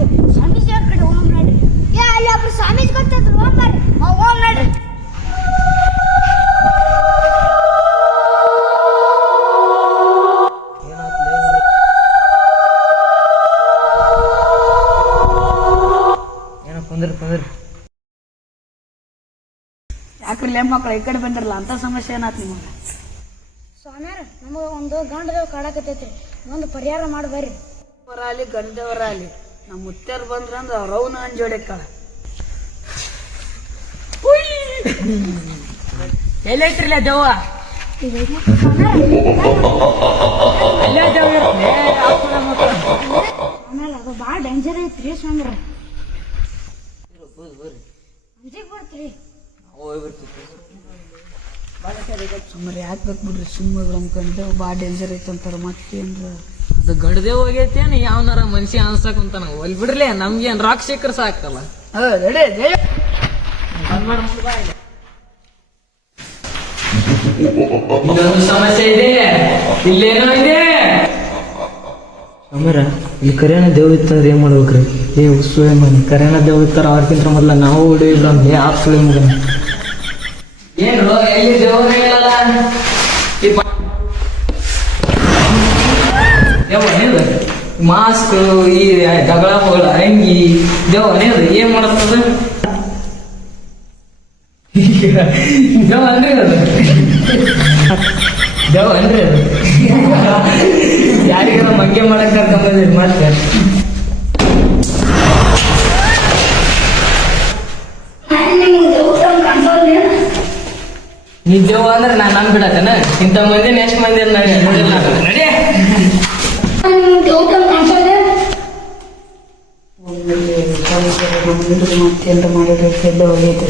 ಆಯ್ತು ಸ್ವಾಮೀಜಿ ಅವ್ರ ಕಡೆ ಹೋಗ್ ನೋಡ್ರಿ. ಅಲ್ಲಿ ಒಬ್ರು ಸ್ವಾಮೀಜಿ ಗೊತ್ತಿದ್ರು ಹೋಗ್ ನೋಡ್ರಿ. ಹೋಗ್ ನೋಡ್ರಿ. ಯಾಕ್ರಿ ಮಕ್ಳು ಈ ಕಡೆ ಬಂದಿರಲ್ಲ ಅಂತ ಸಮಸ್ಯೆ ಏನಾತ್ ನಿಮಗೆ? ಸ್ವಾಮ್ಯಾರ ನಮಗೆ ಒಂದು ಗಂಡದೇವ್ ಕಾಡಕತ್ತೈತ್ರಿ, ಒಂದು ಪರಿಹಾರ ಮಾಡಿ ಬರ್ರಿ. ಅವರಾಗಲಿ ಗಂಡದೇವರಾಗಲಿ ನಮ್ಮ ಮುತ್ಯಾರು ಬಂದ್ರಂದ್ರೆ ಅವ್ರ ಅವನ ಅಂಜೋಡೆಕ್ಕಾಳ. ಎಲ್ಲೈತ್ರಿಲ್ಲ ದೆವ್ವ? ಆಮೇಲೆ ಅದು ಭಾಳ ಡೇಂಜರ್ ಐತ್ರಿ ಸ್ವಾಮ್ಯಾರ. ಅಂಜಿಗೆ ಬರ್ತ್ರಿ. ಸುಮ್ಮನೆ ಯಾಕೆ ಬೇಕು ಬಿಡ್ರಿ, ಸುಮ್ಮನೆ ಅನ್ಕೊಂಡೇವು ಭಾಳ ಡೇಂಜರ್ ಐತೆ ಅಂತಾರೆ. ಮತ್ತೇನ್ರ ಅದು ಗಡ್ದೆ ಹೋಗೈತೇನು ಯಾವನಾರ ಮನುಷ್ಯ ಅನ್ಸಕಂತಾನ ಒಲ್ ಬಿಡ್ಲಿ, ನಮ್ಗೇನ್ ರಾಕ್ ಸಿಕ್ಕರ್ ಸಾಕಲ್ಲ. ಇನ್ನೊಂದು ಸಮಸ್ಯೆ ಇದೆ, ಇಲ್ಲೇನೋ ಇದೆ. ಅಮರ ಇಲ್ಲಿ ಕರೆಯಣ ದೇವ್ ಇತ್ತಂದ್ರೆ ಏನ್ ಮಾಡ್ಬೇಕ್ರಿ? ಸುಳೆ ಮನೆ ಕರೆಯಣ ದೇವ್ ಇತ್ತಾರ ಅವ್ರಕ್ಕಿಂತ ಮೊದ್ಲ ನಾವು ಹೊಡಿಲ್ಲ ಅಂದ್ರೆ ಆ ಸುಳೆ ಮಗನ ಏನು ಎಲ್ಲಿ ದೇವ್ರ ಹೇಳಲ್ಲ. ಮಾಸ್ಕ್ ಈ ಜಗಳ ಹೋಗಳ ಅಂಗಿ ದೇವ ಏನ್ ಮಾಡತ್ತದ? ದೇವ ಅನ್ರಿ ಅದು, ದೇವ ಅನ್ರಿ ಅದು. ಯಾರಿಗಾರ ಮಂಗೆ ಮಾಡಕ್ ಕರ್ಕೊಂಬಂದಿರಿ ಮಾಡ್ತಾರೆ. ನೀ ದೇವ ಅಂದ್ರೆ ನಾನು ನಂಬಿಡಕನ ಇಂಥ ಮಂದಿ ನೆಕ್ಸ್ಟ್ ಮಂದಿ ನೋಡಿಲ್ಲ ನಡಿ. ಮತ್ತೇನ್ರ ಮಾಡಿದ್ರೆ ಎಲ್ಲ ಹೋಗೈತೆ.